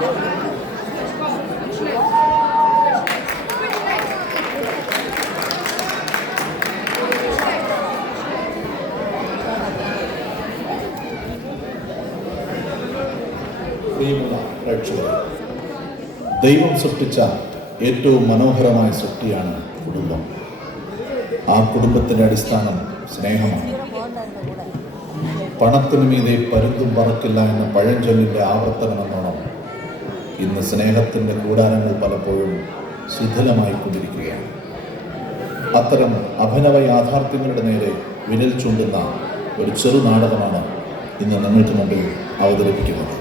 പ്രിയമുള്ള പ്രേക്ഷകരെ, ദൈവം സൃഷ്ടിച്ച ഏറ്റവും മനോഹരമായ സൃഷ്ടിയാണ് കുടുംബം. ആ കുടുംബത്തിൻ്റെ അടിസ്ഥാനം സ്നേഹമാണ്. പണത്തിനു മീതെ പരുന്തും പറക്കില്ല എന്ന പഴഞ്ചൊല്ലിൻ്റെ ആവർത്തനമെന്നോണം ഇന്ന് സ്നേഹത്തിൻ്റെ കൂടാരങ്ങൾ പലപ്പോഴും ശിഥിലമായിക്കൊണ്ടിരിക്കുകയാണ്. അത്തരം അഭിനവ യാഥാർത്ഥ്യങ്ങളുടെ നേരെ വിരൽ ചൂണ്ടുന്ന ഒരു ചെറുനാടകമാണ് ഇന്ന് നിങ്ങൾക്ക് മുമ്പിൽ അവതരിപ്പിക്കുന്നത്.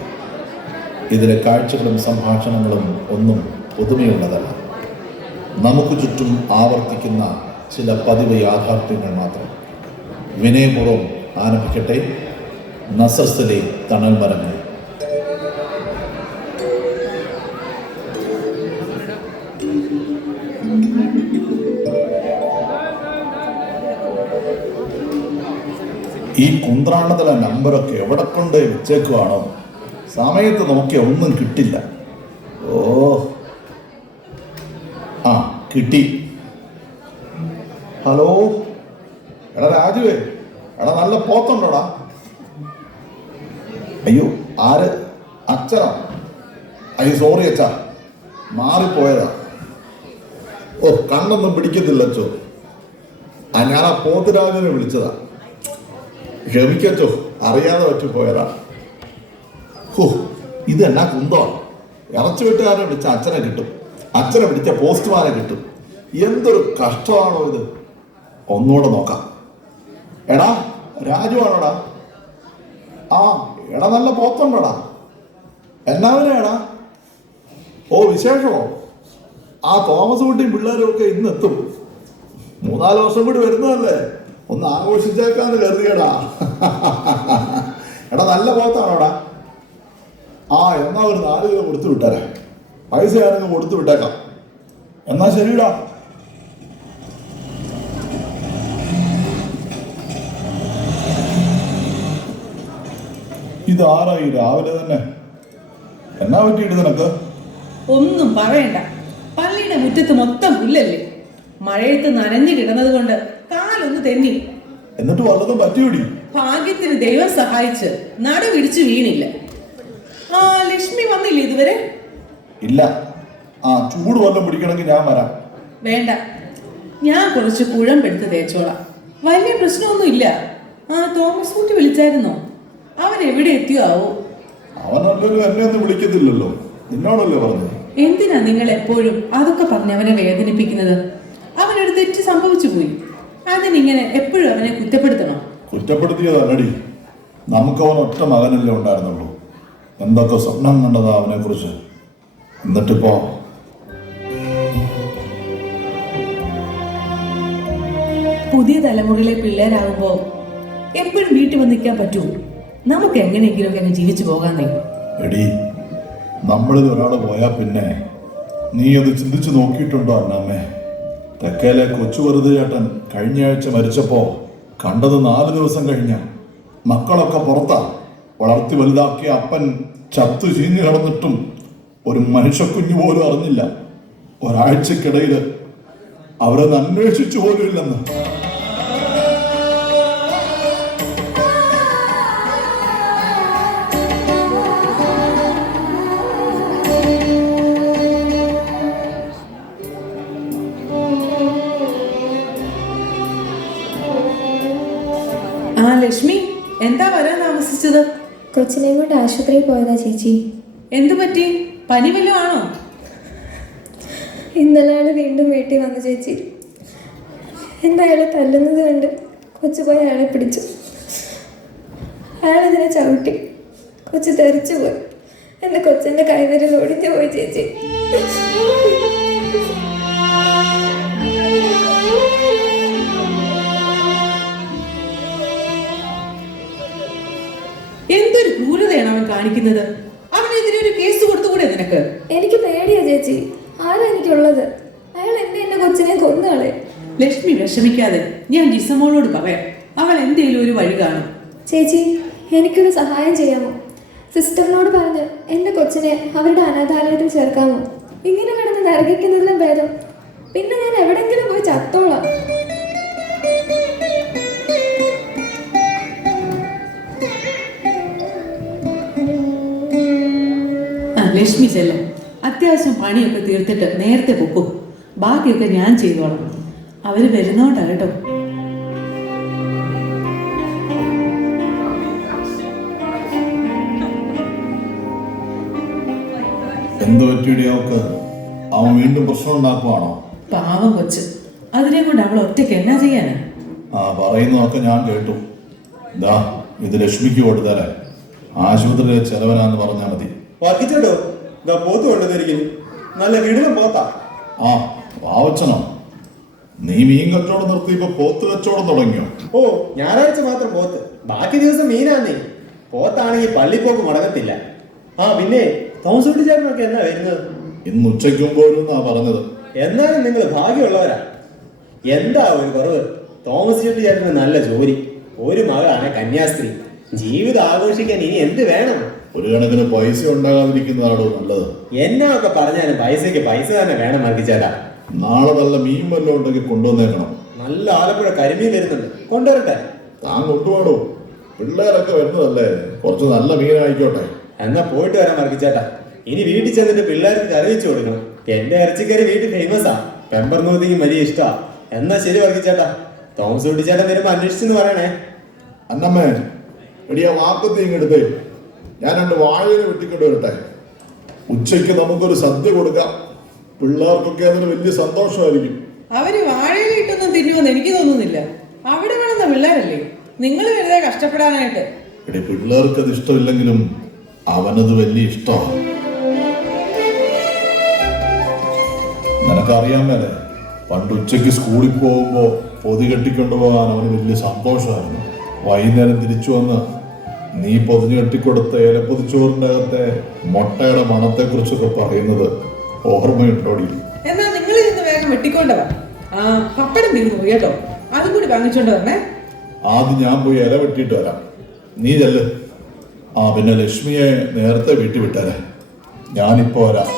ഇതിലെ കാഴ്ചകളും സംഭാഷണങ്ങളും ഒന്നും പുതുമയുള്ളതല്ല. നമുക്ക് ചുറ്റും ആവർത്തിക്കുന്ന ചില പതിവ് യാഥാർത്ഥ്യങ്ങൾ മാത്രം. വിനയപൂർവ്വം ആരംഭിക്കട്ടെ നസസ്സിലെ തണൽ മരങ്ങൾ. ഈ കുന്ത്രാണ്ടത്തിലെ നമ്പറൊക്കെ എവിടെ കൊണ്ട് വെച്ചേക്കുവാണോ? സമയത്ത് നോക്കിയാൽ ഒന്നും കിട്ടില്ല. ഓ ആ കിട്ടി. ഹലോ, എടാ രാജുവേ, എടാ നല്ല പോത്തുണ്ടോടാ? അയ്യോ, ആര്? അച്ഛനാ? അയ്യോ സോറി അച്ഛാ, മാറിപ്പോയതാ. ഓ കണ്ണൊന്നും പിടിക്കത്തില്ല അച്ചോ. ഞാൻ ആ പോത്തുരാജനെ വിളിച്ചതാ. ക്ഷമിക്കച്ചോ, അറിയാതെ പറ്റിപ്പോയതാ. ഓ ഇതെന്നാ കുന്തോ? ഇറച്ചു വെട്ടുകാരനെ വിളിച്ച അച്ഛനെ കിട്ടും, അച്ഛനെ വിളിച്ച പോസ്റ്റ്മാനെ കിട്ടും. എന്തൊരു കഷ്ടമാണോ ഇത്. ഒന്നുകൂടെ നോക്കാം. എടാ രാജു ആണോടാ? ആ എടാ നല്ല പോത്തുണ്ടോടാ? എന്നാവിനെയാടാ? ഓ വിശേഷമോ? ആ തോമസ് കുട്ടിയും പിള്ളേരും ഒക്കെ ഇന്ന് എത്തും. 3-4 വർഷം കൂടി വരുന്നതല്ലേ, ഒന്ന് ആഘോഷിച്ചേക്കാന്ന് കരുതിയടാ. എടാ നല്ല പോത്താണോടാ? ആ എന്നാ ഒരു 4 കിലോ കൊടുത്തു വിട്ടേരെ. പൈസ ആണെങ്കിൽ കൊടുത്തു വിട്ടേക്കാം. എന്നാ ശരിടാ. ഇതാരായി രാവിലെ തന്നെ? എന്നാ പറ്റിയിട്ട് നിനക്ക്? ഒന്നും പറയണ്ട, പള്ളിയുടെ മുറ്റത്ത് മൊത്തം പുല്ലല്ലേ. മഴയത്ത് നനഞ്ഞു കിടന്നത് കൊണ്ട് കാലൊന്ന് തെന്നി. എന്നിട്ട് വല്ലതും പറ്റിയോടി? ഭാഗ്യത്തിന് ദൈവം സഹായിച്ച് നടുവിടിച്ചു വീണില്ല. ആ ലക്ഷ്മി വന്നില്ലേ ഇതുവരെ? ഇല്ല. ആ ചൂട് വല്ലതും പിടിക്കണമെങ്കിൽ ഞാൻ വരാം. വേണ്ട, ഞാൻ കുറച്ച് കുഴമ്പെടുത്ത് തേച്ചോളാം. വലിയ പ്രശ്നമൊന്നും ഇല്ല. ആ തോമസ് കുട്ടി വിളിച്ചായിരുന്നോ? അവൻ എവിടെ എത്തിയോ ആവോ? അവനല്ലല്ലോ എന്നെ ഒന്നും വിളിക്കത്തില്ലല്ലോ, നിന്നോടല്ലേ പറഞ്ഞത്. എന്തിനാ നിങ്ങൾ എപ്പോഴും അതൊക്കെ പറഞ്ഞ് അവനെ വേദനിപ്പിക്കുന്നത്? അവനൊരു തെറ്റ് സംഭവിച്ചു പോയി, അതിനിങ്ങനെ എപ്പോഴും അവനെ കുറ്റപ്പെടുത്തണോ? കുറ്റപ്പെടുത്തിയതല്ലടി, നമുക്ക് അവൻ ഒറ്റ മകനല്ലേ ഉണ്ടായിരുന്നുള്ളൂ. എന്തൊക്കെ സ്വപ്നം കണ്ടതാ അവനെ കുറിച്ച്. എന്നിട്ടിപ്പോ പുതിയ തലമുറയിലെ പിള്ളേരാകുമ്പോ എപ്പോഴും വീട്ടിൽ വന്ന് നിൽക്കാൻ പറ്റുമോ? നമുക്ക് എങ്ങനെയെങ്കിലും ഒക്കെ ജീവിച്ചു പോകാന്നേ. എടി, നമ്മളിൽ ഒരാൾ പോയാൽ പിന്നെ നീ അത് ചിന്തിച്ചു നോക്കിയിട്ടുണ്ടോ അന്നമ്മേ? തെക്കേലെ കൊച്ചു വെറുതെ ചേട്ടൻ കഴിഞ്ഞ ആഴ്ച മരിച്ചപ്പോ കണ്ടത് 4 ദിവസം കഴിഞ്ഞ. മക്കളൊക്കെ പുറത്താ. വളർത്തി വലുതാക്കിയ അപ്പൻ ചത്തു ചീഞ്ഞു കിടന്നിട്ടും ഒരു മനുഷ്യക്കുഞ്ഞു പോലും അറിഞ്ഞില്ല. ഒരാഴ്ചക്കിടയിൽ അവരത് അന്വേഷിച്ചു പോലും ഇല്ലെന്ന്. ആ ലക്ഷ്മി, എന്താ വരാൻ താമസിച്ചത്? കൊച്ചിനെയും കൊണ്ട് ആശുപത്രിയിൽ പോയതാ ചേച്ചി. എന്തു പറ്റി? പനി വല്ലതും ആണോ? ഇന്നലെ ആള് വീണ്ടും വീട്ടിൽ വന്നു ചേച്ചി. എന്തായാലും തല്ലുന്നത് കണ്ട് കൊച്ചു പോയി അയാളെ പിടിച്ചു. അയാളിതിനെ ചവിട്ടി. കൊച്ചു തെറിച്ചു പോയി. എൻ്റെ കൊച്ചിൻ്റെ കൈവിരൽ ഒടിഞ്ഞു പോയി ചേച്ചി. എന്തൊരു ക്രൂരതയാണ് അവൻ കാണിക്കുന്നത്. അവനെതിരെ ഒരു കേസ് കൊടുത്തുകൂടെ നിനക്ക്? എനിക്ക് പേടിയാ ചേച്ചി. ആരാ എനിക്കുള്ളത്? അയാൾ എൻ്റെ കൊച്ചിനെ കൊന്നുകളെ. ലക്ഷ്മി വിഷമിക്കാതെ, ഞാൻ ജിസമോളോട് പറയാം. അവൾ എന്തെങ്കിലും ഒരു വഴി കാണും. ചേച്ചി, എനിക്കൊരു സഹായം ചെയ്യാമോ? സിസ്റ്ററിനോട് പറഞ്ഞ് എൻ്റെ കൊച്ചിനെ കൊച്ചിനെ അവരുടെ അനാഥാലയത്തിൽ ചേർക്കാമോ? ഇങ്ങനെ കിടന്ന് നരകിക്കുന്നതിലും ഭേദം പിന്നെ ഞാൻ എവിടെങ്കിലും പോയി ചത്തോളാം. ലക്ഷ്മി ചെല്ലും, അത്യാവശ്യം പണിയൊക്കെ തീർത്തിട്ട് നേരത്തെ പൊക്കും. ബാക്കിയൊക്കെ ഞാൻ ചെയ്തോളാം. അവര് വരുന്നോണ്ടാ കേട്ടോ. എന്ത് പറ്റിയടി അവക്ക്? അവൻ വീണ്ടും പ്രശ്നം ഉണ്ടാക്കുവാണോ? പാവം കൊച്ച്, അതിനെ കൊണ്ട് അവൾ ഒറ്റയ്ക്ക് എന്നാ ചെയ്യാനാ? പറയുന്നതൊക്കെ ഞാൻ കേട്ടു. ദാ ഇത് ലക്ഷ്മിക്ക് കൊടുത്താലേ ആശുപത്രിയിലെ ചെലവനാന്ന് പറഞ്ഞാൽ മതി. വർക്കിച്ചോ, ഇതാ പോത്ത് കൊണ്ടുവന്നിരിക്കുന്നു. നല്ല കിടിലം പോത്താ. പാവച്ചനോ, നീ മീൻ കച്ചവടം നിർത്തി ഇപ്പൊ പോത്ത് കച്ചവടം തുടങ്ങിയോ? ഓ, ഞായറാഴ്ച മാത്രം പോത്ത്, ബാക്കി ദിവസം മീനാന്നേ. പോത്താണെങ്കിൽ പള്ളിപ്പോക്ക് മുടങ്ങത്തില്ല. പിന്നെ തോമസ് ചേട്ടനൊക്കെ എന്നാ വരുന്നത്? ഇന്ന് ഉച്ചയ്ക്ക് മുമ്പ് വരുന്നാ പറഞ്ഞത്. എന്നാലും നിങ്ങൾ ഭാഗ്യമുള്ളവരാ. എന്താ ഒരു കുറവ്? തോമസ് ചേട്ടന് നല്ല ജോലി, ഒരു മകളാണ് കന്യാസ്ത്രീ. ജീവിതം ആഘോഷിക്കാൻ ഇനി എന്ത് വേണം? ഒരു കണക്കിന് പൈസ ഉണ്ടാകാതിരിക്കുന്നതാണോ നല്ലത്? എന്നാ ഒക്കെ പറഞ്ഞാലും പൈസക്ക് പൈസ തന്നെ വേണം വർക്കിച്ചേട്ടാ. നാളെ നല്ല മീൻ വല്ലതും ഉണ്ടെങ്കിൽ കൊണ്ടുവന്നേക്കണം. നല്ല ആലപ്പുഴ കരിമീൻ വരുന്നുണ്ട്, കൊണ്ടുവരട്ടെ? താൻ കൊണ്ടുപോടോ, പിള്ളേരൊക്കെ വരുന്നതല്ലേ, കുറച്ച് നല്ല മീനായിക്കോട്ടെ. എന്നാ പോയിട്ട് വരാൻ വർക്കിച്ചേട്ടാ. ഇനി വീട്ടിൽ ചെന്നിട്ട് പിള്ളേർക്ക് കറി വെച്ച് കൊടുക്കണം. എന്റെ ഇറച്ചിക്കറി വീട്ടിൽ ഫേമസാ. പെമ്പർ നൂത്തിക്ക് വലിയ ഇഷ്ടാ. എന്നാ ശരി വർക്കിച്ചേട്ടാ, തോമസ് കുട്ടിച്ചേട്ടൻ വരുമ്പോ അന്വേഷിച്ചെന്ന് പറയണേ. അന്നമ്മേ, എടിയാ വാക്കത്തി ഇങ്ങെടുത്തേ, ഞാൻ 2 വാഴയില വെട്ടിക്കൊണ്ട് വരട്ടെ. ഉച്ചയ്ക്ക് നമുക്കൊരു സദ്യ കൊടുക്കാം. പിള്ളേർക്കൊക്കെ അതിന് വലിയ സന്തോഷമായിരിക്കും. അവര് വാഴയിലിട്ടൊന്നും തിന്നുമെന്ന് എനിക്ക് തോന്നുന്നില്ല. അവിടെ വളർന്ന പിള്ളേരല്ലേ, നിങ്ങൾ വെറുതെ കഷ്ടപ്പെടാനായിട്ട്. എടി, പിള്ളേർക്ക് അത് ഇഷ്ടമില്ലെങ്കിലും അവനത് വലിയ ഇഷ്ടമാണ്. നിനക്കറിയാൻ മേലെ, പണ്ട് ഉച്ചയ്ക്ക് സ്കൂളിൽ പോകുമ്പോ പൊതി കെട്ടിക്കൊണ്ടു പോകാൻ അവന് വലിയ സന്തോഷമായിരുന്നു. വൈകുന്നേരം തിരിച്ചു വന്ന് നീ പൊതിഞ്ഞു കെട്ടിക്കൊടുത്ത ഇലപ്പൊതിച്ചോറിന്റെ അകത്തെ മുട്ടയുടെ മണത്തെ കുറിച്ചൊക്കെ പറയുന്നത് ഓർമ്മയുണ്ടോടി? എന്നാ നിങ്ങൾ ഇന്ന് വേഗം വെട്ടിക്കൊണ്ടവാ. പപ്പടം തീർന്നു പോയി കേട്ടോ, അതും കൂടി വാങ്ങിച്ചോണ്ട് വരണേ. ആദ്യം ഞാൻ പോയി ഇല വെട്ടിയിട്ട് വരാം, നീ ചെല്ല്. പിന്നെ ലക്ഷ്മിയെ നേരത്തെ വീട്ടിൽ വിട്ടേരെ, ഞാനിപ്പോ വരാം.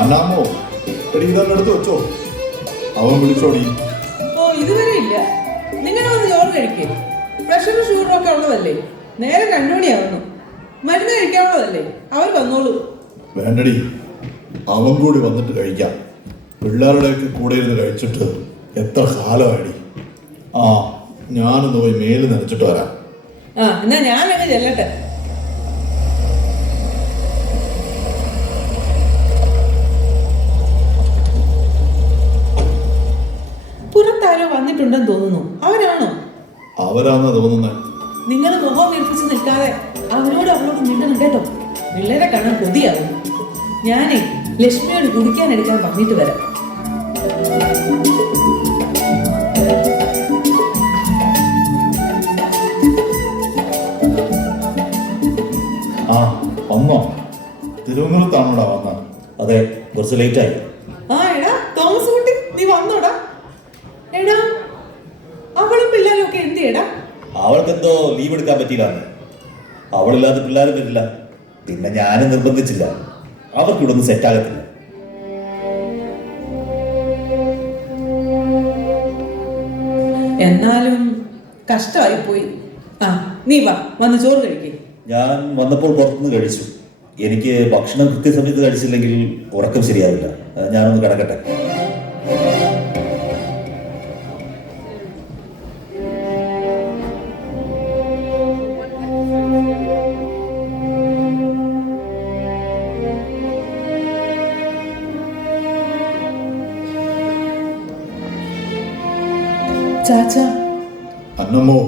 അന്നാമോ, എടി ഇതൊക്കെ എടുത്ത് വെച്ചോ, അവൻ വിളിച്ചോടി. ഇതുവരെ ഇല്ല. നിങ്ങൾ വന്ന് ചോറ് കഴിക്കേ. പ്രഷറും ഷുഗറും ഒക്കെ ഉള്ളതല്ലേ, നേരെ 2 മണിയാവുന്നു. മരുന്ന് കഴിക്കാനുള്ളതല്ലേ, അവർ വന്നോളൂ. വേണ്ടടി, അവൻ കൂടി വന്നിട്ട് കഴിക്കാം. പിള്ളേരുടെയൊക്കെ കൂടെ ഇരുന്ന് കഴിച്ചിട്ട് എത്ര കാലമായിടി. ഞാനൊന്ന് പോയി മേല് നനച്ചിട്ട് വരാം. എന്നാ ഞാനങ്ങ് ചെല്ലട്ടെ. പുറത്താരോ വന്നിട്ടുണ്ടെന്ന് തോന്നുന്നു. അവരാണോ? അവരാന്നാ തോന്നുന്നത്. നിങ്ങൾ മുഖം വീർപ്പിച്ച് നിൽക്കാതെ അവരോട് അവളോട് മിണ്ടണം കേട്ടോ. പിള്ളേരെ കാണാൻ കൊതിയാവും. ഞാനേ ലക്ഷ്മിയോട് കുടിക്കാൻ എടുക്കാൻ പറഞ്ഞിട്ട് വരാം. വന്നോ? തിരുവനന്തപുരത്താണോടാ വന്ന? അതെ, കുറച്ച് ലേറ്റ് ആയി. എടാ തോമസ് കുട്ടി, നീ വന്നോടാ. എടാ അവളും പിള്ളേരും ഒക്കെ എന്തിയടാ? അവൾക്കെന്തോ ലീവ് എടുക്കാൻ പറ്റിയില്ലാന്ന്. അവളില്ലാതെ പിള്ളേരും വരില്ല. പിന്നെ ഞാനും നിർബന്ധിച്ചില്ല. അവർക്ക് ഇവിടെ ഒന്നും സെറ്റ് ആകത്തില്ല. എന്നാലും കഷ്ടമായി പോയി. നീ വാ, വന്ന് ചോറ് കഴിക്കേ. ഞാൻ വന്നപ്പോൾ പുറത്തുനിന്ന് കഴിച്ചു. എനിക്ക് ഭക്ഷണം കൃത്യസമയത്ത് കഴിച്ചില്ലെങ്കിൽ ഉറക്കം ശരിയാവില്ല. ഞാനൊന്ന് കിടക്കട്ടെ. ചാച്ച, അന്നമ്മോ,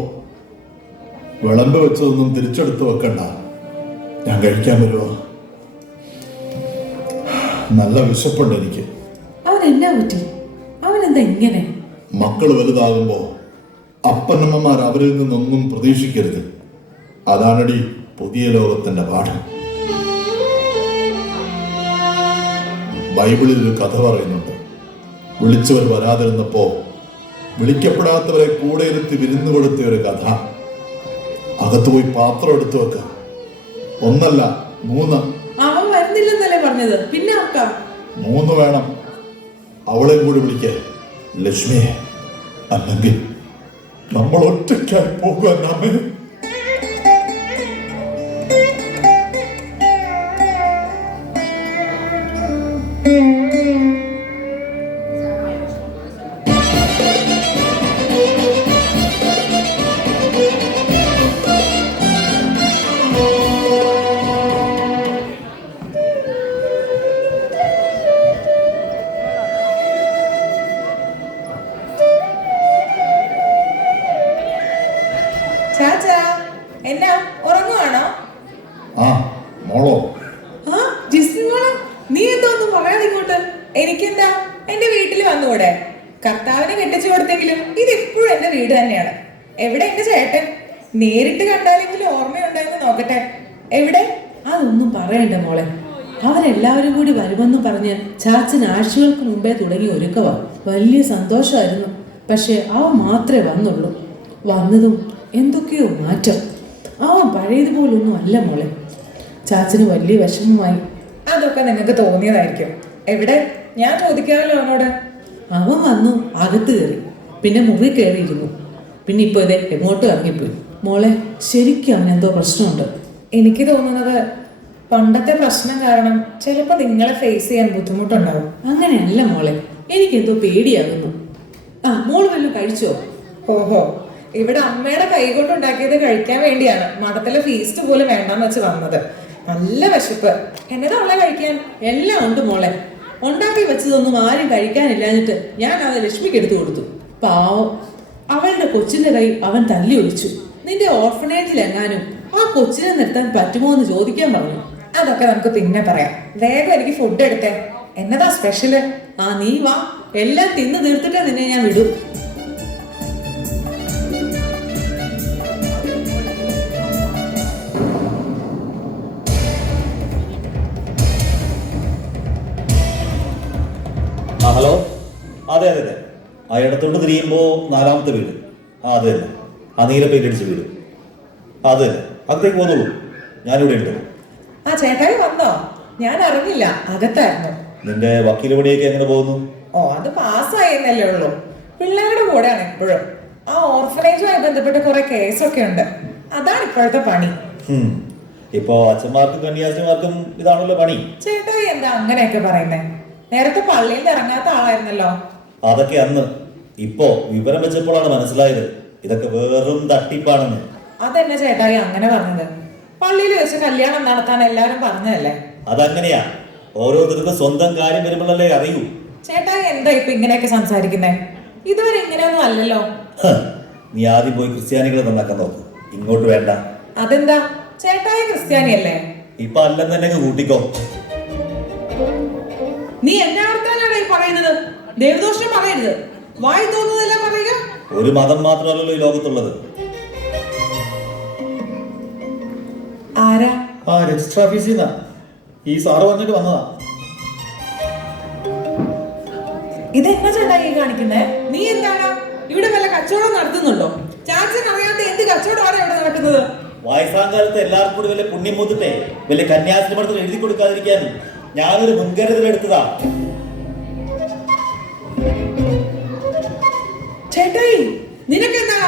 വിളമ്പ് വെച്ചതൊന്നും തിരിച്ചെടുത്ത് വെക്കണ്ട. ഞാൻ കഴിക്കാൻ വരുമോ? നല്ല വിശപ്പുണ്ട് എനിക്ക്. അവൻ എന്നാ പറ്റി? അവൻ എന്താ ഇങ്ങനെ? മക്കൾ വലുതാകുമ്പോ അപ്പനമ്മമാർ അവരിൽ നിന്നൊന്നും പ്രതീക്ഷിക്കരുത്. അതാണടി പുതിയ ലോകത്തിന്റെ പാഠം. ബൈബിളിൽ ഒരു കഥ പറയുന്നുണ്ട്. വിളിച്ചവർ വരാതിരുന്നപ്പോ വിളിക്കപ്പെടാത്തവരെ കൂടെ ഇരുത്തി വിരുന്നു കൊടുത്ത ഒരു കഥ. അകത്ത് പോയി പാത്രം എടുത്തു വെക്ക. 1 അല്ല 3. അവൻ വരുന്നില്ലെന്നല്ലേ പറഞ്ഞത്? പിന്നെ ആക്കാം. 3 വേണം. അവളെയും കൂടി വിളിക്ക, ലക്ഷ്മിയെ. അല്ലെങ്കിൽ നമ്മൾ ഒറ്റയ്ക്കായി പോകുക. നമ്മെ ചാച്ചാ, എന്നാ ഉറങ്ങുവാണോ? ആ മോളോ? ആ ജിസ്മി മോളെ, നീ എന്താ ഒന്നും പറയാതെ ഇങ്ങോട്ട്? എനിക്കെന്താ, എന്റെ വീട്ടിൽ വന്നുകൂടെ? കർത്താവിനെ കെട്ടിച്ചു കൊടുത്തെങ്കിലും ഇത് എപ്പോഴും എന്റെ വീട് തന്നെയാണ്. എവിടെ എന്റെ ചേട്ടൻ? നേരിട്ട് കണ്ടാലെങ്കിലും ഓർമ്മയുണ്ടായെന്ന് നോക്കട്ടെ. എവിടെ? അതൊന്നും പറയണ്ട മോളെ. അവരെല്ലാവരും കൂടി വരുമെന്ന് പറഞ്ഞ് ചാച്ചൻ ആഴ്ചകൾക്ക് മുമ്പേ തുടങ്ങി ഒരുക്കവാ. വലിയ സന്തോഷമായിരുന്നു. പക്ഷെ അവൻ മാത്രമേ വന്നുള്ളൂ. വന്നതും എന്തൊക്കെയോ മാറ്റം. അവൻ പഴയതുപോലൊന്നും അല്ല മോളെ. ചാച്ചന് വലിയ വിഷമമായി. അതൊക്കെ നിങ്ങൾക്ക് തോന്നിയതായിരിക്കും. എവിടെ? ഞാൻ ചോദിക്കാമല്ലോ അവനോട്. അവൻ വന്നു, അകത്ത് കയറി, പിന്നെ മുറി കയറിയിരുന്നു. പിന്നെ ഇപ്പൊ ഇതേ എങ്ങോട്ടും ഇറങ്ങിപ്പോയി. മോളെ, ശരിക്കും അവൻ എന്തോ പ്രശ്നമുണ്ട്. എനിക്ക് തോന്നുന്നത് പണ്ടത്തെ പ്രശ്നം കാരണം ചിലപ്പോൾ നിങ്ങളെ ഫേസ് ചെയ്യാൻ ബുദ്ധിമുട്ടുണ്ടാവും. അങ്ങനെയല്ല മോളെ, എനിക്കെന്തോ പേടിയാകുന്നു. ആ മോള് വല്ലതും കഴിച്ചോ? ഓഹോ, ഇവിടെ അമ്മയുടെ കൈകൊണ്ട് ഉണ്ടാക്കിയത് കഴിക്കാൻ വേണ്ടിയാണ് മഠത്തിലെ ഫീസ്റ്റ് പോലും വേണ്ടാന്ന് വെച്ച് വന്നത്. നല്ല വിശപ്പ്. എന്നതാ ഉള്ള കഴിക്കാൻ? എല്ലാം ഉണ്ട് മോളെ. ഉണ്ടാക്കി വെച്ചതൊന്നും ആരും കഴിക്കാനില്ലാഞ്ഞിട്ട് ഞാൻ അത് ലക്ഷ്മിക്ക് എടുത്തു കൊടുത്തു. പാവം, അവളുടെ കൊച്ചിന്റെ കൈ അവൻ തല്ലി ഒളിച്ചു. നിന്റെ ഓർഫനേജിൽ എങ്ങാനും ആ കൊച്ചിനെ നിർത്താൻ പറ്റുമോ എന്ന് ചോദിക്കാൻ പറഞ്ഞു. അതൊക്കെ നമുക്ക് പിന്നെ പറയാം. വേഗം എനിക്ക് ഫുഡ് എടുത്തേ. എന്നതാ സ്പെഷ്യല്? ആ നീ വാ, എല്ലാം തിന്ന് തീർത്തിട്ടേ നിന്നെ ഞാൻ വിടും. ആ ഹലോ, അതെ അതെ അതെ. ആ ഇടത്തോട്ട് തിരിയുമ്പോൾ 4ാമത്തെ വീട്. ആ അതെ തന്നെ. ആ നീല പെയിന്റ് അടിച്ച വീട്. അത് തന്നെ. അകത്തേക്ക് പോന്നോളൂ, ഞാനിവിടെ ഉണ്ട്. ആ ചേട്ടായി വന്നോ? ഞാൻ അറിഞ്ഞില്ല, അകത്തായിരുന്നു. നിന്റെ വക്കീൽ പണിയൊക്കെ എങ്ങനെ പോകുന്നു? ഓ, അത് പാസ്സായെന്നല്ലേ ഉള്ളൂ. പിള്ളേരുടെ കൂടെയാണ് എപ്പോഴും. ആ ഓർഫനേജുമായി ബന്ധപ്പെട്ട് കുറെ കേസൊക്കെ ഉണ്ട്. അതാണ് ഇപ്പോഴത്തെ പണി. ഇപ്പോ അച്ഛന്മാർക്കും കന്യാസിമാർക്കും ഇതാണല്ലോ പണി. ചേട്ടായി എന്താ അങ്ങനെയൊക്കെ പറയുന്നേ? നേരത്തെ പള്ളിയിൽ ഇറങ്ങാത്ത ആളായിരുന്നല്ലോ. അതൊക്കെ അന്ന്. ഇപ്പോ വിവരം വെച്ചപ്പോഴാണ് മനസ്സിലായത് ഇതൊക്കെ വെറും തട്ടിപ്പാണെന്ന്. അതെന്നെ ചേട്ടായി അങ്ങനെ പറഞ്ഞത്? പള്ളിയിൽ വെച്ച് കല്യാണം നടത്താൻ എല്ലാരും പറഞ്ഞതല്ലേ? അതങ്ങനെയാ, ഓരോരുത്തർക്കും സ്വന്തം കാര്യം വരുമ്പോഴല്ലേ അറിയൂ. ചേട്ടായി എന്താ ഇപ്പൊ ഇങ്ങനെയൊക്കെ സംസാരിക്കുന്നേ? ഇതുവരെ ഇങ്ങനെയൊന്നും അല്ലല്ലോ. നീ ആദ്യം പോയി ക്രിസ്ത്യാനികളെ നന്നാക്കാൻ നോക്ക്, ഇങ്ങോട്ട് വേണ്ട. അതെന്താ? ചേട്ടായി ക്രിസ്ത്യാനിയല്ലേ? ഇപ്പൊ അല്ലെന്ന് തന്നെ കൂട്ടിക്കോ. നീ എന്നെ വർത്താനാണ് ഈ പറയുന്നത്? ദൈവദോഷം പറയരുത്. വായി തോന്നുന്നതെല്ലാം പറയുക. ഒരു മതം മാത്രമല്ലല്ലോ ഈ ലോകത്തുള്ളത്. ആരാ? ആ രജിസ്റ്റർ ഓഫീസിൽ നിന്നാ. ഈ സാറ് പറഞ്ഞിട്ട് വന്നതാ. ഇതെന്നാ ചേട്ടായി കാണിക്കുന്നേ? നീ എന്താണ് ഇവിടെ വല്ല കച്ചവടം നടത്തുന്നുണ്ടോ? ചാച്ചൻ അറിയാത്ത എന്ത് കച്ചവടമാണ് ഇവിടെ നടക്കുന്നത്? വയസ്സാങ്കാലത്ത് എല്ലാവർക്കും കൂടി വല്ല പുണ്യം മൂത്തിട്ടെ വല്ല കന്യാസ്ത്രീമഠത്തിൽ എഴുതി കൊടുക്കാതിരിക്കാൻ ഞാനൊരു മുൻകരുതൽ എടുത്തതാ. ചേട്ടായി, നിനക്കെന്താ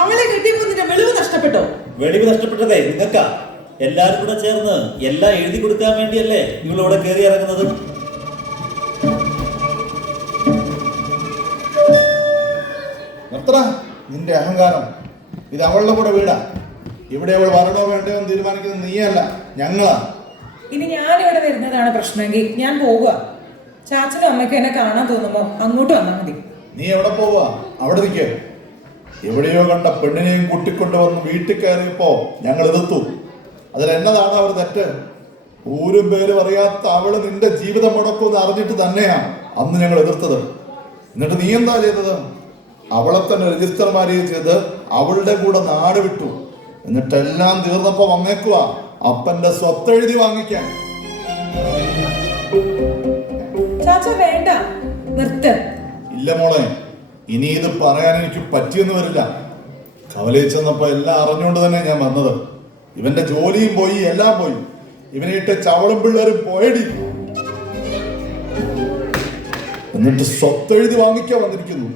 അവളെ കെട്ടിയപ്പോ നിന്റെ വെളിവ് നഷ്ടപ്പെട്ടോ? വെളിവ് നഷ്ടപ്പെട്ടതേ നിങ്ങൾക്കാ. എല്ലാരും കൂടെ ചേർന്ന് എല്ലാം എഴുതി കൊടുക്കാൻ വേണ്ടിയല്ലേ ഇവളിവിടെ കയറി ഇറങ്ങുന്നത്. നിർത്തടാ നിന്റെ അഹങ്കാരം. ഇത് അവളുടെ കൂടെ വീടാ. ഇവിടെ അവൾ വരണോ വേണ്ടയോ എന്ന് തീരുമാനിക്കുന്നത് നീയല്ല, ഞങ്ങളാ. ഇനി ഞാനിവിടെ വരുന്നതാണ് പ്രശ്നമെങ്കിൽ ഞാൻ പോവുക. ചാച്ചനും അമ്മയ്ക്കും എന്നെ കാണാൻ തോന്നുമ്പോ അങ്ങോട്ട് വന്നാൽ മതി. നീ എവിടെ പോവാ? അവിടെ നിൽക്കേ. എവിടെയോ കണ്ട പെണ്ണിനെയും കൂട്ടിക്കൊണ്ട് വന്ന് വീട്ടിൽ കയറിയപ്പോ ഞങ്ങൾ എതിർത്തു. അതിലെന്നതാണ് അവർ തെറ്റ്? ഊരും പേരും അറിയാത്ത അവള് നിന്റെ ജീവിതം മുടക്കുമെന്ന് അറിഞ്ഞിട്ട് തന്നെയാ അന്ന് ഞങ്ങൾ എതിർത്തത്. എന്നിട്ട് നീ എന്താ ചെയ്തത്? അവളെ തന്നെ രജിസ്റ്റർ മാരേജ് ചെയ്ത് അവളുടെ കൂടെ നാട് വിട്ടു. എന്നിട്ടെല്ലാം തീർന്നപ്പോ വന്നേക്കുക അപ്പന്റെ സ്വത്തെഴുതി വാങ്ങിക്കാൻ. ചാച്ച വേണ്ട, നിർത്ത്. ഇല്ല മോളെ, ഇനി ഇത് പറയാൻ എനിക്ക് പറ്റിയെന്ന് വരില്ല. കവലയിൽ ചെന്നപ്പോ എല്ലാം അറിഞ്ഞുകൊണ്ട് തന്നെ ഞാൻ വന്നത്. ഇവന്റെ ജോലിയും പോയി, എല്ലാം പോയി. ഇവനെ ഇട്ട് ചവളും പിള്ളേരും പോയടി. എന്നിട്ട് സ്വത്തെഴുതി വാങ്ങിക്കാൻ വന്നിരിക്കുന്നു.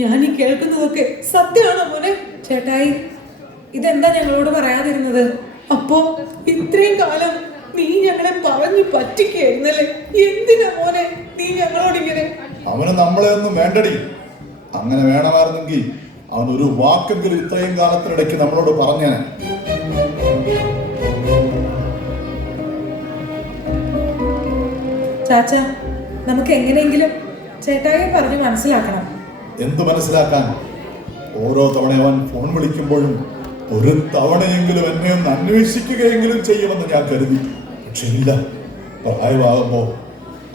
ഞാൻ ഈ കേൾക്കുന്നതൊക്കെ സത്യമാണോ മോനെ? ചേട്ടായി, ഇതെന്താ ഞങ്ങളോട് പറയാതിരുന്നത്? അപ്പോ ഇത്രയും കാലം നീ ഞങ്ങളെ പറഞ്ഞു പറ്റിക്കായിരുന്നല്ലേ? എന്തിനാ മോനെ നീ ഞങ്ങളോട് ഇങ്ങനെ? അവന് നമ്മളെ ഒന്നും വേണ്ടടി. അങ്ങനെ വേണമായിരുന്നെങ്കിൽ അവൻ ഒരു വാക്കെങ്കിലും ഇത്രയും കാലത്തിനിടയ്ക്ക് നമ്മളോട് പറഞ്ഞേനെ. ചാച്ച, നമുക്ക് എങ്ങനെയെങ്കിലും ചേട്ടായിയെ പറഞ്ഞ് മനസ്സിലാക്കണം. എന്തു മനസ്സിലാക്കാൻ? ഓരോ തവണ അവൻ ഫോൺ വിളിക്കുമ്പോഴും ഒരു തവണയെങ്കിലും എന്നെ ഒന്ന് അന്വേഷിക്കുകയെങ്കിലും ചെയ്യുമെന്ന് ഞാൻ കരുതി. പക്ഷെ ഇല്ല. പ്രായമാകുമ്പോ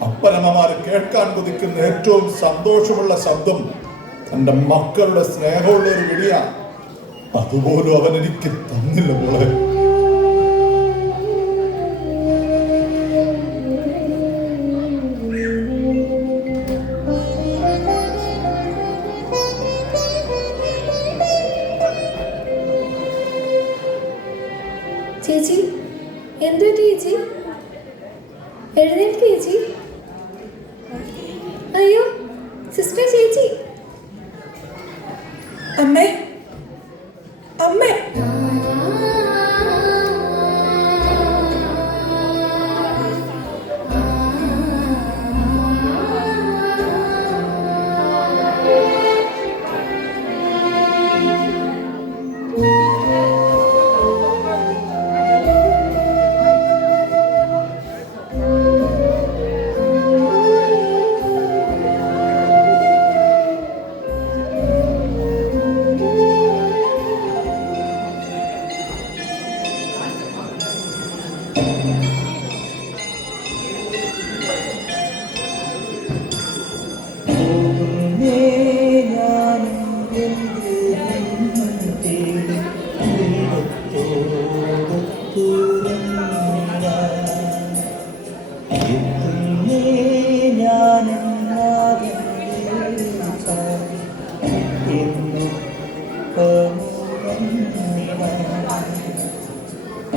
അപ്പനമ്മമാര് കേൾക്കാൻ കൊതിക്കുന്ന ഏറ്റവും സന്തോഷമുള്ള ശബ്ദം തന്റെ മക്കളുടെ സ്നേഹമുള്ള ഒരു വിളിയ. അതുപോലും അവൻ എനിക്ക് തന്നില്ല പോലെ. ചേച്ചി, എന്തു പറ്റി ചേച്ചി? എഴുന്നേൽക്ക് ചേച്ചി. അയ്യോ സിസ്റ്റർ, ചേച്ചി. അമ്മേ, അമ്മേ.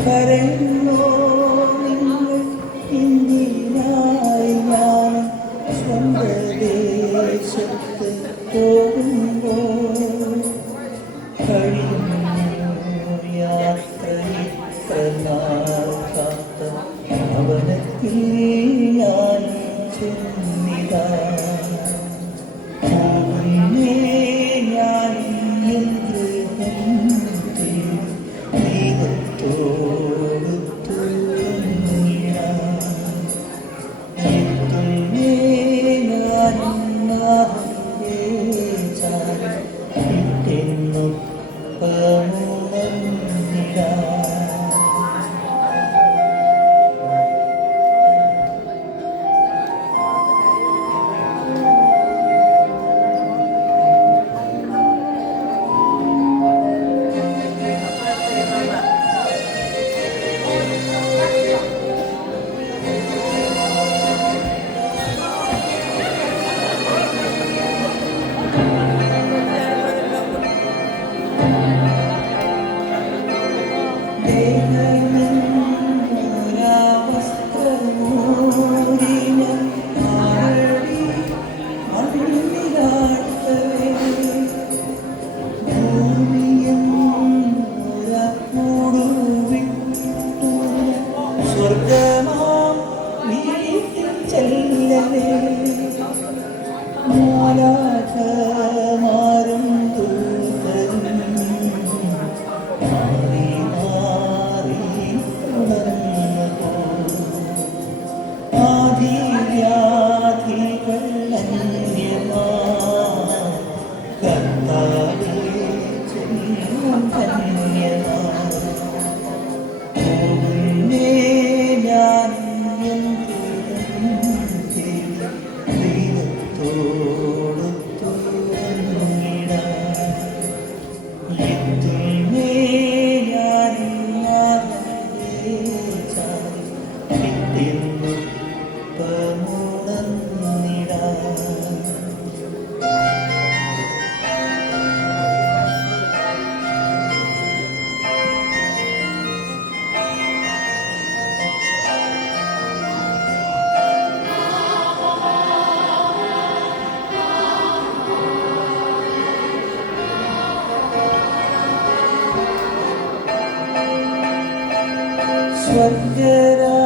കരയുന്നോ നിങ്ങൾ ഇന്ത്യനായി ഞാൻ സ്വന്തദേശത്ത് പോകുമ്പോൾ കഴിയുന്നു യാത്ര ഇത്ര നാൾ കാത്ത ഭവനത്തിൽ ഞാൻ ചെന്നിതാ. പോകുന്നേ ഞാൻ എന്ത് ഞാൻ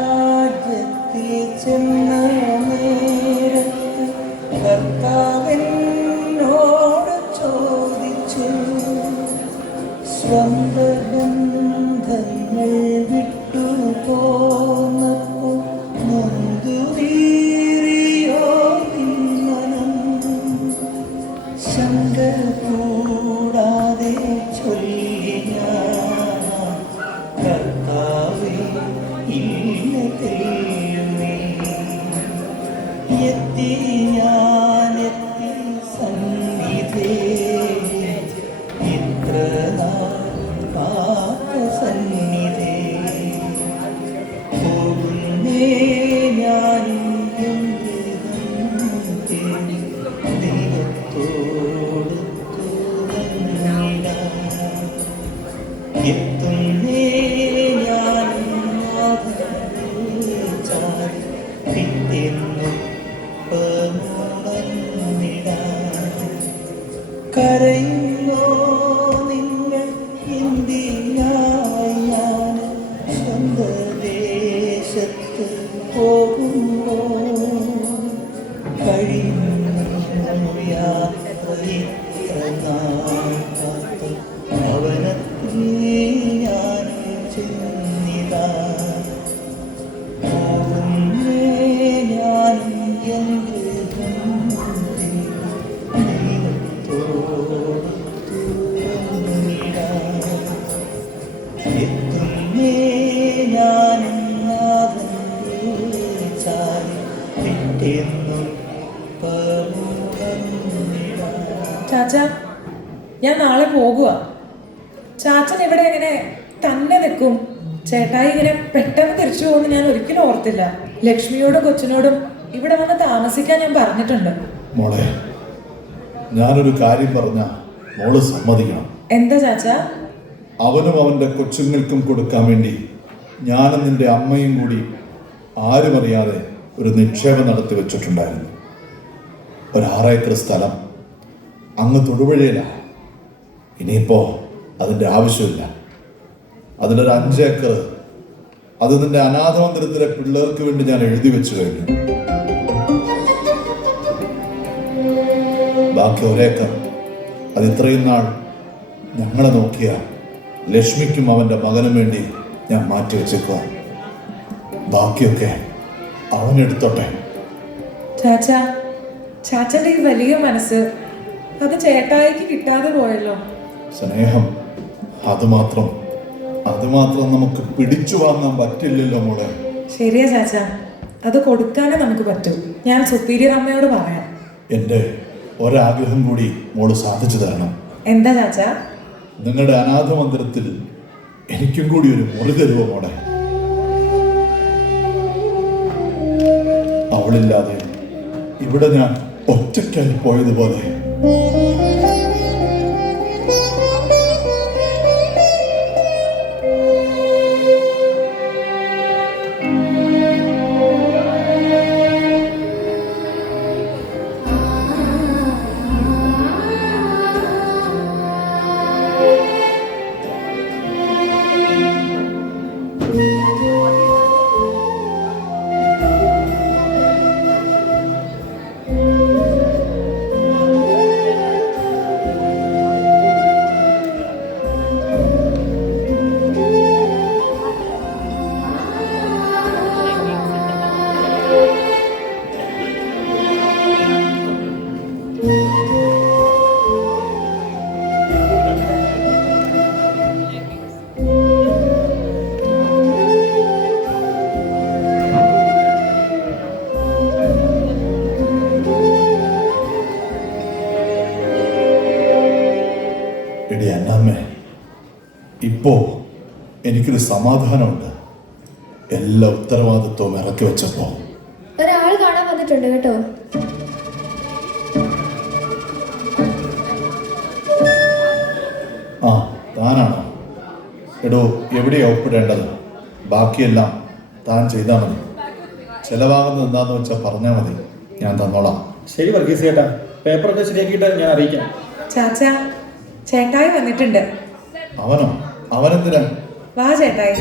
സ്വർഗരാജ്യത്തിൽ ചെന്ന നേരത്ത് കർത്താവിനോട് ചോദിച്ചു, സ്വന്ത ബന്ധങ്ങൾ വിട്ടു പോന്നപ്പോൾ നൊന്തുവീറിയോ മനം? ശങ്ക കൂടാതെ ചൊല്ലി ഞാൻ, കർത്താവേ ഇല്ല തെല്ലുമേ. എത്തി ഞാനെത്തി സന്നിധേ, ഇത്ര നാൾ കാത്ത സന്നിധേ. പോകുന്നേ ഞാൻ ദൈവത്തോട് തുറന്നിടാം. എത്തുന്നേ ഞാൻ കരയുന്നോ നിങ്ങൾ എന്തിനായി? ഞാൻ സ്വന്ത ദേശത്ത് പോകുമ്പോൾ കഴിയുന്നു യാത്ര ഇത്ര നാൾ കാത്ത് ഭവനത്തിൽ ഞാൻ ചെന്നിതാ. പോകുന്നേ ഞാൻ എൻ്റെ ദൈവത്തോട് തുറന്നിടാം. എത്തുന്നേ ഞാൻ നാഥൻ്റെ ചാരി പിറ്റേന്നു പമുടന്നിടാം. ചാച്ചാ, ഞാൻ നാളെ പോകുക. ചാച്ചൻ ഇവിടെ എങ്ങനെ തന്നെ നിൽക്കും? ചേട്ടായി ഇങ്ങനെ പെട്ടെന്ന് തിരിച്ചു പോകുമെന്ന് ഞാൻ ഒരിക്കലും ഓർത്തില്ല. ലക്ഷ്മിയോടും കൊച്ചിനോടും ഇവിടെ വന്ന് താമസിക്കാൻ ഞാൻ പറഞ്ഞിട്ടുണ്ട്. മോളെ, ഞാനൊരു കാര്യം പറഞ്ഞ മോള് സമ്മതിക്കണം. എന്താ ചാച്ചാ? അവനും അവൻ്റെ കൊച്ചുങ്ങൾക്കും കൊടുക്കാൻ വേണ്ടി ഞാനും നിന്റെ അമ്മയും കൂടി ആരും അറിയാതെ ഒരു നിക്ഷേപം നടത്തി വെച്ചിട്ടുണ്ടായിരുന്നു. ഒരു 6 ഏക്കർ സ്ഥലം അങ്ങ് തൊടുപുഴയിലാണ്. ഇനിയിപ്പോൾ അതിൻ്റെ ആവശ്യമില്ല. അതിലൊരു 5 ഏക്കർ അത് നിന്റെ അനാഥ മന്ദിരത്തിലെ പിള്ളേർക്ക് വേണ്ടി ഞാൻ എഴുതി വെച്ചു കഴിഞ്ഞു. ബാക്കി 1 ഏക്കർ അത് ഇത്രയും നാൾ ഞങ്ങളെ നോക്കിയ ലക്ഷ്മിക്കും അവൻ്റെ മകനും വേണ്ടി ഞാൻ മാറ്റി വെച്ചേക്കുക. ബാക്കിയൊക്കെ അവനെടുത്തോട്ടെ. ചാച്ചാ, ചാച്ചന്റെ ഈ വലിയ മനസ്സ് അത് ചേട്ടായിക്ക് കിട്ടാതെ പോയല്ലോ. സ്നേഹം അതുമാത്രം നമുക്ക് പിടിച്ചു വാങ്ങാൻ പറ്റില്ലല്ലോ മോളെ. ശരിയാ ചാച്ചാ, അത് കൊടുക്കാനേ നമുക്ക് പറ്റൂ. ഞാൻ സുപ്പീരിയർ അമ്മയോട് പറയാം. എൻ്റെ ഒരാഗ്രഹം കൂടി മോള് സാധിച്ചു തരണം. എന്താ ചാച്ചാ? നിങ്ങളുടെ അനാഥ മന്ദിരത്തിൽ എനിക്കും കൂടി ഒരു മുറി തരുമോ മോളെ? അവളില്ലാതെ ഇവിടെ ഞാൻ ഒറ്റയ്ക്കായി പോയതുപോലെ. എടി അന്നാമ്മേ, ഇപ്പോ എനിക്കൊരു സമാധാനമുണ്ട്. എല്ലാം എല്ലാ ഉത്തരവാദിത്വവും ഇറക്കി വെച്ചപ്പോ ഒരാൾ കാണാൻ വന്നിട്ടുണ്ട് കേട്ടോ. ആ, താനാണോ? എടോ, എവിടെയാ ഒപ്പിടേണ്ടത്? ബാക്കിയെല്ലാം താൻ ചെയ്താൽ മതി. ചെലവാകുന്നത് എന്താന്ന് വെച്ചാൽ പറഞ്ഞാൽ മതി, ഞാൻ തന്നോളാം. ശരി വർഗീസ് ചേട്ടാ, പേപ്പറൊക്കെ ശരിയാക്കിയിട്ട് ഞാൻ അറിയിക്കാം. ചാച്ച, ചേട്ടായി വന്നിട്ടുണ്ട്. അവനോ? അവനെന്തിനാ? വാ ചേട്ടായി.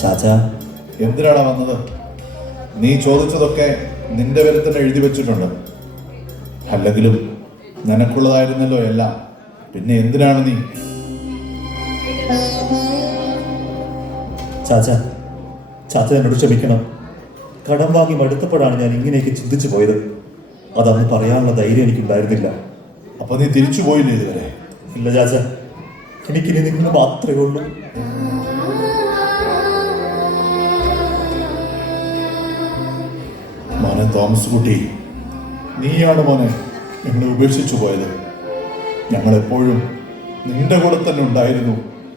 ചാച്ചാ, എന്തിനാണ് വന്നത്? നീ ചോദിച്ചതൊക്കെ നിന്റെ പേരിൽ തന്നെ എഴുതി വെച്ചിട്ടുണ്ട്. അല്ലെങ്കിലും നിനക്കുള്ളതായിരുന്നല്ലോ എല്ലാം. പിന്നെ എന്തിനാണ് നീ? ചാച്ചാ, ചാച്ച എന്നോട് ക്ഷമിക്കണം. കടം വാങ്ങി മടുത്തപ്പോഴാണ് ഞാൻ ഇങ്ങനെയൊക്കെ ചിന്തിച്ചു പോയത്. അതന്ന് പറയാനുള്ള ധൈര്യം എനിക്കുണ്ടായിരുന്നില്ല. അപ്പൊ നീ തിരിച്ചു പോയില്ലേ ഇതുവരെ? ഇല്ല ചാച്ച, എനിക്കിനി നിങ്ങൾ മാത്രമേ ഉള്ളൂ. മോനെ തോമസ് കുട്ടി, നീയാണ് മോനെ ഞങ്ങളെ ഉപേക്ഷിച്ചു പോയത്. ഞങ്ങളെപ്പോഴും നിന്റെ കൂടെ തന്നെ ഉണ്ടായിരുന്നു.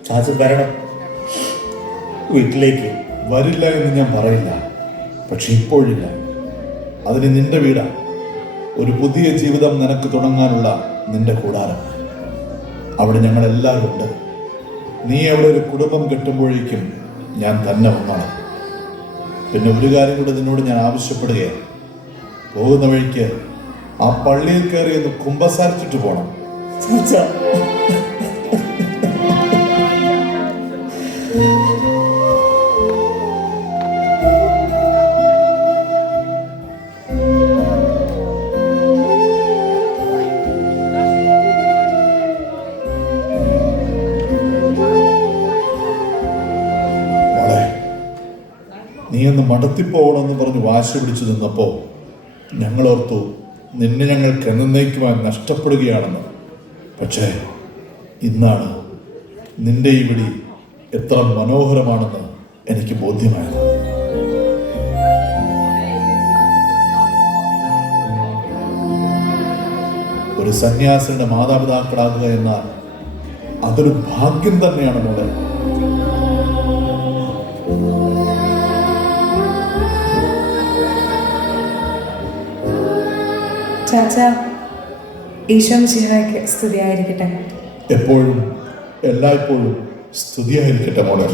ചാച്ച വരണം വീട്ടിലേക്ക്. വരില്ല എന്ന് ഞാൻ പറയില്ല, പക്ഷെ ഇപ്പോഴില്ല. അതിന് നിന്റെ വീടാ, ഒരു പുതിയ ജീവിതം നിനക്ക് തുടങ്ങാനുള്ള നിന്റെ കൂടാരം. അവിടെ ഞങ്ങളെല്ലാവരും ഉണ്ട്. നീ അവിടെ ഒരു കുടുംബം കെട്ടുമ്പോഴേക്കും ഞാൻ തന്നെ വന്നോളാം. പിന്നെ ഒരു കാര്യം കൂടെ നിന്നോട് ഞാൻ ആവശ്യപ്പെടുകയാണ്. പോകുന്ന വഴിക്ക് ആ പള്ളിയിൽ കയറി ഒന്ന് കുമ്പസാരിച്ചിട്ട് പോകണം. ചാച്ച, നീ ഒന്ന് മടത്തിപ്പോകണമെന്ന് പറഞ്ഞ് വാശി പിടിച്ചു നിന്നപ്പോൾ ഞങ്ങളോർത്തു നിന്നെ ഞങ്ങൾക്ക് എന്നേക്കുമായി നഷ്ടപ്പെടുകയാണെന്ന്. പക്ഷേ ഇന്നാണ് നിന്റെ ഈ വിളി എത്ര മനോഹരമാണെന്ന് എനിക്ക് ബോധ്യമായത്. ഒരു സന്യാസിയുടെ മാതാപിതാക്കളാകുക എന്നാൽ അതൊരു ഭാഗ്യം തന്നെയാണ് മോളെ. ചാച്ച, ഈശോ മിശിഹായ്ക്ക് സ്തുതിയായിരിക്കട്ടെ. എപ്പോഴും എല്ലായ്പ്പോഴും സ്തുതിയായിരിക്കട്ടെ മോളെ.